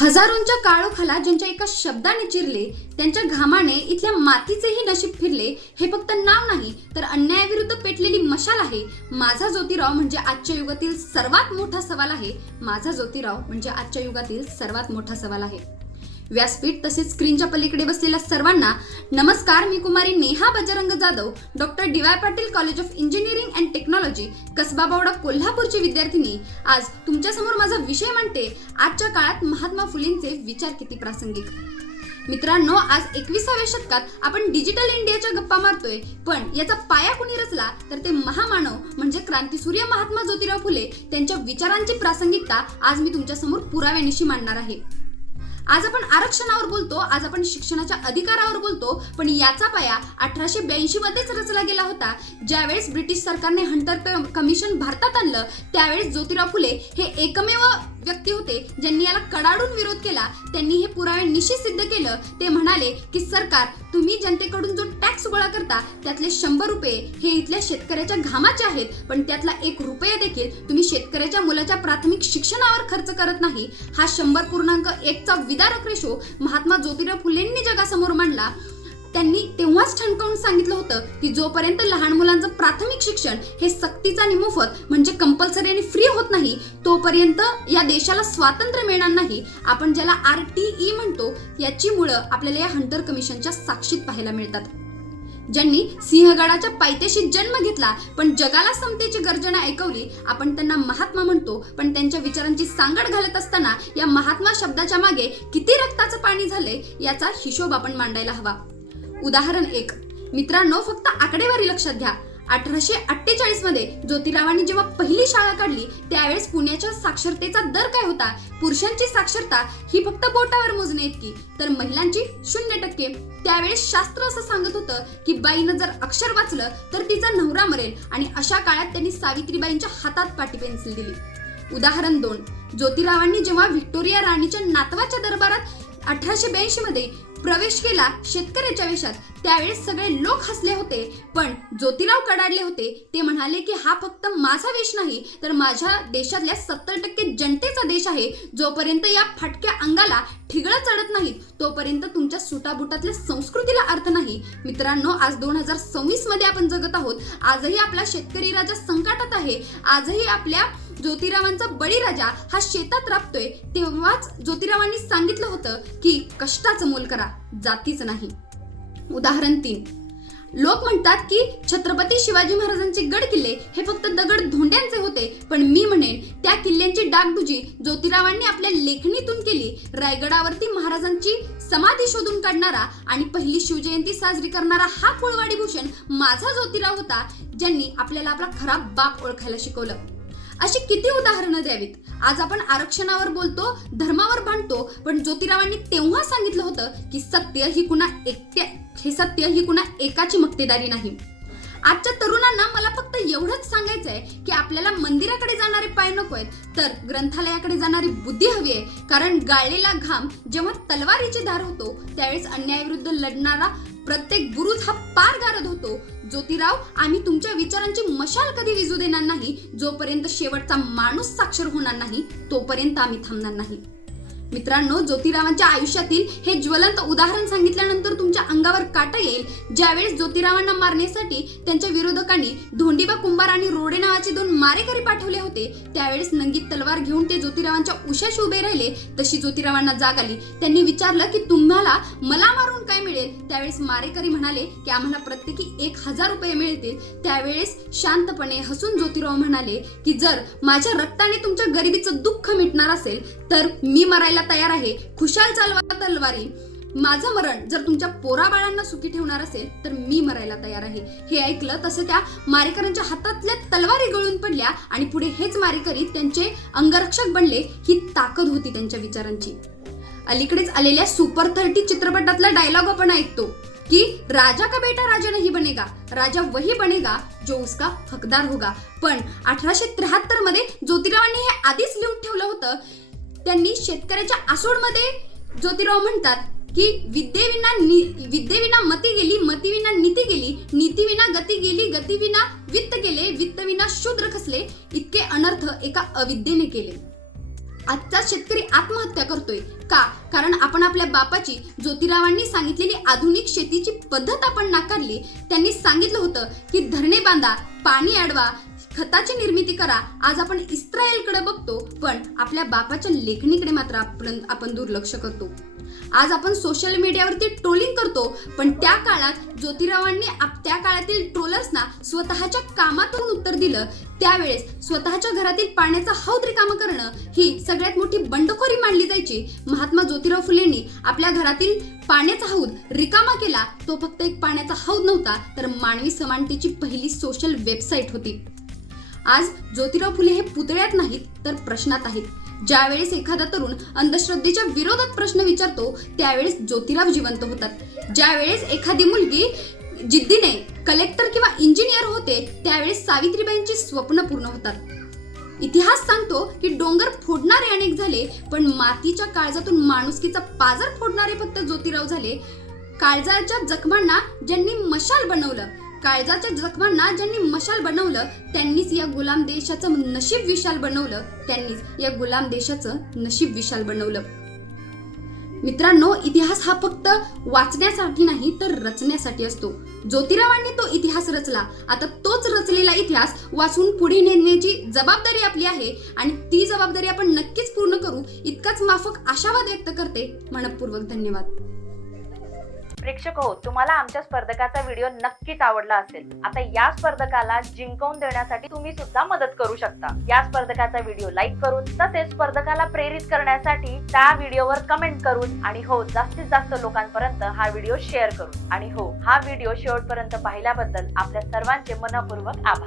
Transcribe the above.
हजारोंच्या काळोखाला ज्यांच्या एका शब्दाने चिरले, त्यांच्या घामाने इथल्या मातीचेही नशीब फिरले. हे फक्त नाव नाही तर अन्यायाविरुद्ध पेटलेली मशाल आहे. माझा ज्योतिराव म्हणजे आजच्या युगातील सर्वात मोठा सवाल आहे. माझा ज्योतिराव म्हणजे आजच्या युगातील सर्वात मोठा सवाल आहे. व्यासपीठ तसेच स्क्रीनच्या पलीकडे बसलेल्या सर्वांना नमस्कार. मी Kumari Neha Bajrang Jadhav, doctor D Y. Patil college of engineering and technology, Kasaba Bawada, कोल्हापूरची विद्यार्थिनी. आज तुमच्यासमोर माझा विषय मांडते. आजच्या काळात महात्मा फुलेंचे विचार किती प्रासंगिक. मित्रांनो, आज 21व्या शतकात आपण डिजिटल इंडियाच्या गप्पा मारतोय, पण याचा पाया कुणी रचला तर ते महामानव म्हणजे क्रांतीसूर्य महात्मा ज्योतिराव फुले. त्यांच्या विचारांची प्रासंगिकता आज मी तुमच्यासमोर पुराव्यानिशी मांडणार आहे. आज आपण आरक्षणावर बोलतो, आज आपण शिक्षणाच्या अधिकारावर बोलतो, पण याचा पाया 1882 मध्येच रचला गेला होता. ज्यावेळेस ब्रिटिश सरकारने हंटर कमिशन भारतात आणलं, त्यावेळेस ज्योतिराव फुले हे एकमेव व्यक्ती होते ज्यांनी याला कडाडून विरोध केला. त्यांनी हे पुराव्यानिशी सिद्ध केलं. ते म्हणाले की सरकार, तुम्ही जनतेकडून जो टॅक्स गोळा करता त्यातले 100 रुपये हे इथल्या शेतकऱ्याच्या घामाचे आहेत, पण त्यातला 1 रुपया देखील तुम्ही शेतकऱ्याच्या मुलाच्या प्राथमिक शिक्षणावर खर्च करत नाही. हा 100.1 चा विदारक रेशो महात्मा ज्योतिराव फुलेंनी जगासमोर मांडला. त्यांनी तेव्हाच ठणकावून सांगितलं होतं की जोपर्यंत लहान मुलांचं प्राथमिक शिक्षण हे सक्तीचं आणि मोफत म्हणजे कंपल्सरी आणि फ्री होत नाही, तोपर्यंत या देशाला स्वातंत्र्य मिळणार नाही. आपण ज्याला RTE म्हणतो, याची मुळं आपल्याला या हंटर कमिशनच्या साक्षीत पाहायला मिळतात. ज्यांनी सिंहगडाच्या पायथ्याशी जन्म घेतला पण जगाला समतेची गर्जना ऐकवली, आपण त्यांना महात्मा म्हणतो. पण त्यांच्या विचारांची सांगड घालत असताना या महात्मा शब्दाच्या मागे किती रक्ताचं पाणी झालंय याचा हिशोब आपण मांडायला हवा. उदाहरण 1. मित्रांनो, फक्त आकडेवारी लक्षात घ्या. 1848 मध्ये ज्योतिरावांनी जेव्हा पहिली शाळा काढली, त्यावेळेस पुण्याच्या साक्षरतेचा दर काय होता? पुरुषांची साक्षरता ही फक्त बोटावर मोजणे इतकी, तर महिलांची 0%. त्यावेळेस शास्त्र असं सांगत होतं की बाईनं जर अक्षर वाचलं तर तिचा नवरा मरेल, आणि अशा काळात त्यांनी सावित्रीबाईंच्या हातात पाटी पेन्सिल दिली. उदाहरण 2. ज्योतिरावांनी जेव्हा व्हिक्टोरिया राणीच्या नातवाच्या दरबारात 1882 मध्ये प्रवेश केला शेतकऱ्याच्या वेशात, त्यावेळेस सगळे लोक हसले होते, पण ज्योतिराव कडाडले होते. ते म्हणाले की हा फक्त माझा वेश नाही तर माझ्या देशातल्या 70% जनतेचा देश आहे. जोपर्यंत या फाटक्या अंगाला ठिगळं चढत नाही, तोपर्यंत तुमच्या सुटाबुटातल्या संस्कृतीला अर्थ नाही. मित्रांनो, आज 2026 मध्ये आपण जगत आहोत. आजही आपला शेतकरी राजा संकटात आहे. आजही आपल्या ज्योतिरावांचा बळीराजा हा शेतात राबतोय. तेव्हाच ज्योतिरावांनी सांगितलं होतं की कष्टाचं मोल करा, जातीच नाही. उदाहरण 3. लोक म्हणतात की छत्रपती शिवाजी महाराजांचे गड किल्ले हे फक्त दगड धोंड्यांचे होते, पण मी म्हणेन त्या किल्ल्यांची डागडुजी ज्योतिरावांनी आपल्या लेखणीतून केली. रायगडावरती महाराजांची समाधी शोधून काढणारा आणि पहिली शिवजयंती साजरी करणारा हा कुळवाडी भूषण माझा ज्योतिराव होता, ज्यांनी आपल्याला आपला खरा बाप ओळखायला शिकवलं. अशी किती उदाहरणं द्यावीत. आज आपण आरक्षणावर बोलतो, धर्मावर भांडतो, पण ज्योतिरावांनी तेव्हा सांगितलं होतं की सत्य ही कुणा एकाची मक्तेदारी नाही. आजच्या तरुणांना मला फक्त एवढंच सांगायचं आहे की आपल्याला मंदिराकडे जाणारे पाय नको आहेत, तर ग्रंथालयाकडे जाणारी बुद्धी हवी आहे. कारण गाळलेला घाम जेव्हा तलवारीची धार होतो, त्यावेळेस अन्यायाविरुद्ध लढणारा प्रत्येक बुरुज हा पार गारद होतो. ज्योतिराव, आम्ही तुमच्या विचारांची मशाल कधी विझू देणार नाही. जोपर्यंत शेवटचा माणूस साक्षर होणार नाही, तोपर्यंत आम्ही थांबणार नाही. मित्रांनो, ज्योतिरावांच्या आयुष्यातील हे ज्वलंत उदाहरण सांगितल्यानंतर तुमच्या अंगावर काटा येईल. ज्यावेळेस ज्योतिरावांना मारण्यासाठी त्यांच्या विरोधकांनी धोंडीबा कुंभार आणि रोडे नावाचे 2 मारेकरी पाठवले होते, त्यावेळेस नंगीत तलवार घेऊन ते ज्योतिरावांच्या उशाशी उभे राहिले. तशी ज्योतिरावांना जाग आली. त्यांनी विचारलं की तुम्हाला मला मारून काय मिळेल? त्यावेळेस मारेकरी म्हणाले की आम्हाला प्रत्येकी 1000 रुपये मिळतील. त्यावेळेस शांतपणे हसून ज्योतिराव म्हणाले की जर माझ्या रक्ताने तुमच्या गरिबीचं दुःख मिटणार असेल तर मी मरायला तयार आहे. खुशाल चालवा तलवारी. माझं मरण जर तुमच्या पोराबाळांना सुखी ठेवणार असेल तर मी मरायला तयार आहे. हे ऐकलं तसे त्या मारेकऱ्यांच्या हातातल्या तलवारी गळून पडल्या आणि पुढे हेच मारेकरी त्यांचे अंगरक्षक बनले. ही ताकद होती त्यांच्या विचारांची. अलीकडेच आलेल्या सुपर 30 चित्रपटातला डायलॉग आपण ऐकतो की राजा का बेटा राजा नहीं बनेगा, राजा वही बनेगा जो उसका हकदार होगा. पण 1873 मध्ये ज्योतिरावांनी हे आधीच लिहून ठेवलं होतं. त्यांनी शेतकऱ्याच्या आसोडमध्ये ज्योतिराव म्हणतात की विद्येविना मती गेली, मतीविना नीती गेली, नीतीविना गती गेली, गतीविना वित्त गेले, वित्तविना शूद्र खसले, इतके अनर्थ एका अविद्येने केले. आजचा शेतकरी आत्महत्या करतोय का? कारण आपण आपल्या बापाची, ज्योतिरावांनी सांगितलेली आधुनिक शेतीची पद्धत आपण नाकारली. त्यांनी सांगितलं होतं की धरणे बांधा, पाणी अडवा, खताची निर्मिती करा. आज आपण इस्रायलकडे बघतो, पण आपल्या बापाच्या लेखणीकडे मात्र आपण दुर्लक्ष करतो. आज आपण सोशल मीडियावरती ट्रोलिंग करतो, पण त्या काळात ज्योतिरावांनी त्या काळातील ट्रोलर्सना स्वतःच्या कामातून उत्तर दिलं. त्यावेळेस स्वतःच्या घरातील पाण्याचा हौद रिकामा करणं ही सगळ्यात मोठी बंडखोरी मानली जायची. महात्मा ज्योतिराव फुलेंनी आपल्या घरातील पाण्याचा हौद रिकामा केला. तो फक्त एक पाण्याचा हौद नव्हता, तर मानवी समानतेची पहिली सोशल वेबसाईट होती. आज ज्योतिराव फुले हे पुतळ्यात नाहीत, तर प्रश्नात आहेत. ज्यावेळेस एखादा तरुण अंधश्रद्धेच्या विरोधात प्रश्न विचारतो, त्यावेळेस ज्योतिराव जिवंत होतात. ज्यावेळेस एखादी मुलगी जिद्दीने कलेक्टर किंवा इंजिनियर होते, त्यावेळेस सावित्रीबाईंची स्वप्न पूर्ण होतात. इतिहास सांगतो की डोंगर फोडणारे अनेक झाले, पण मातीच्या काळजातून माणुसकीचा पाजर फोडणारे फक्त ज्योतिराव झाले. काळजाच्या जखमांना ज्यांनी मशाल बनवलं, त्यांनीच या गुलाम देशाचं नशीब विशाल बनवलं. मित्रांनो, इतिहास हा फक्त वाचण्यासाठी नाही, तर रचण्यासाठी असतो. ज्योतिरावांनी तो इतिहास रचला. आता तोच रचलेला इतिहास वाचून पुढे नेण्याची जबाबदारी आपली आहे, आणि ती जबाबदारी आपण नक्कीच पूर्ण करू, इतकाच माफक आशावाद व्यक्त करते. मनपूर्वक धन्यवाद. प्रेक्षक हो, तुम्हाला आमच्या स्पर्धकाचा व्हिडिओ नक्कीच आवडला असेल. आता या स्पर्धकाला जिंकवून देण्यासाठी तुम्ही सुद्धा मदत करू शकता. या स्पर्धकाचा व्हिडिओ लाईक करून, तसेच स्पर्धकाला प्रेरित करण्यासाठी त्या व्हिडिओवर कमेंट करून, आणि हो, जास्तीत जास्त लोकांपर्यंत हा व्हिडिओ शेअर करून, आणि हो, हा व्हिडिओ शेवटपर्यंत पाहिल्याबद्दल आपल्या सर्वांचे मनपूर्वक आभार.